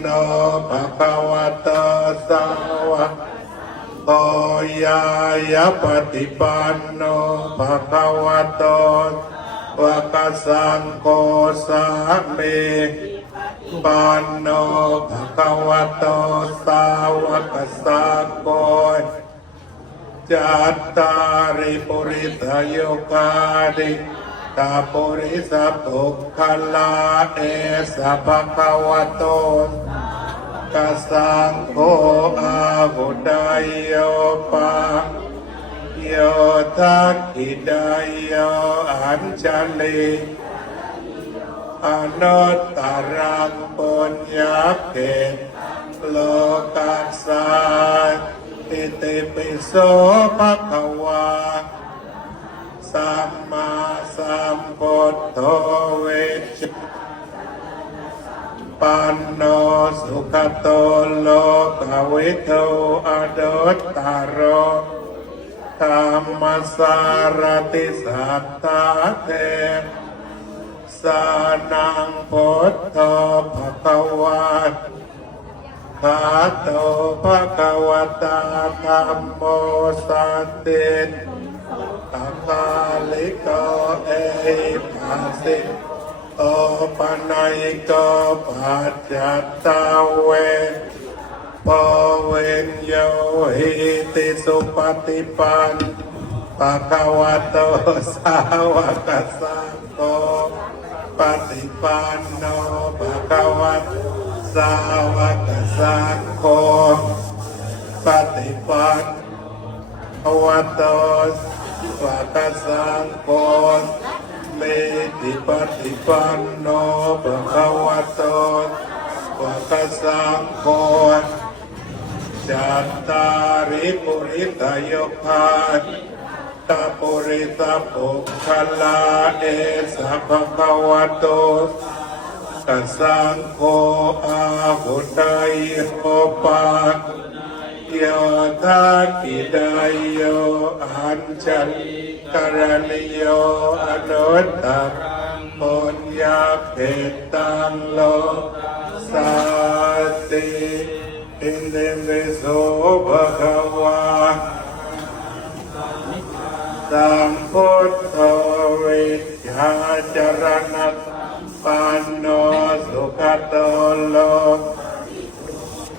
โนภะคะวะโตสาวกโตยายะปฏิปันโนภะคะวะโตวะกสังโฆสามิปันโนภะคะวะโตสาวกสังโฆจัตตาริปุริสโยคาดิตาปุริสปุคคลาเอสะภะคะวะโตกัสสังโฆอาหุดายโยปะโยทักขิดายโยอัญชลิอนุตตรังปุญญเกตโลกัสสาอิติปิโสภะคะวาสัมมาสัมพุทโธเวชปันโนสุขโตโลกวิทูอดุตตโรธรรมสารติสัทธาเทสานังพุทโธภควาคาโตภควตาธัมโมสันติตคาลิโกเอปัสสิโอปันไยโกปัจจัตตาเวปเวนโยหิติสุปฏิปันภะคะวะโตสาวกสังโฆปฏิปันโนภะคะวะโตสาวกสังโฆปฏิปันภะวะโตสาวกสังโฆเมติปฏิปันโนภะคะวะโตสาวกสังโฆจัตตาริปุริสโยคาตาปุริสปุคคลาเอสะภะคะวะโตกัสสังโฆอาหุดายโยปะโยทักขิดายโยอัญชลิกรณิโยอนุตตรังปุญญเกตังโลสัสติอินเดมิโสภะคะวาสัมพุทโธวิชชาจรณะปันโนสุขโตโล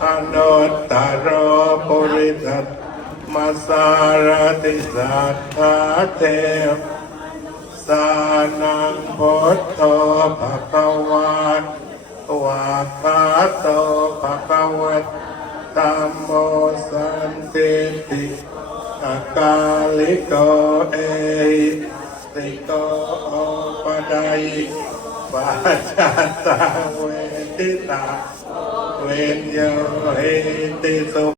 อนุตตโรปุริสัตมาสารติสัทธาเทวสานังพุทโธภะคะวาวะคาโตภะคะวะธัมโมสันติติอกาลิโกเอติโกโอปะไดปัจจัตตาเวทิตาเวนโยหิติสุ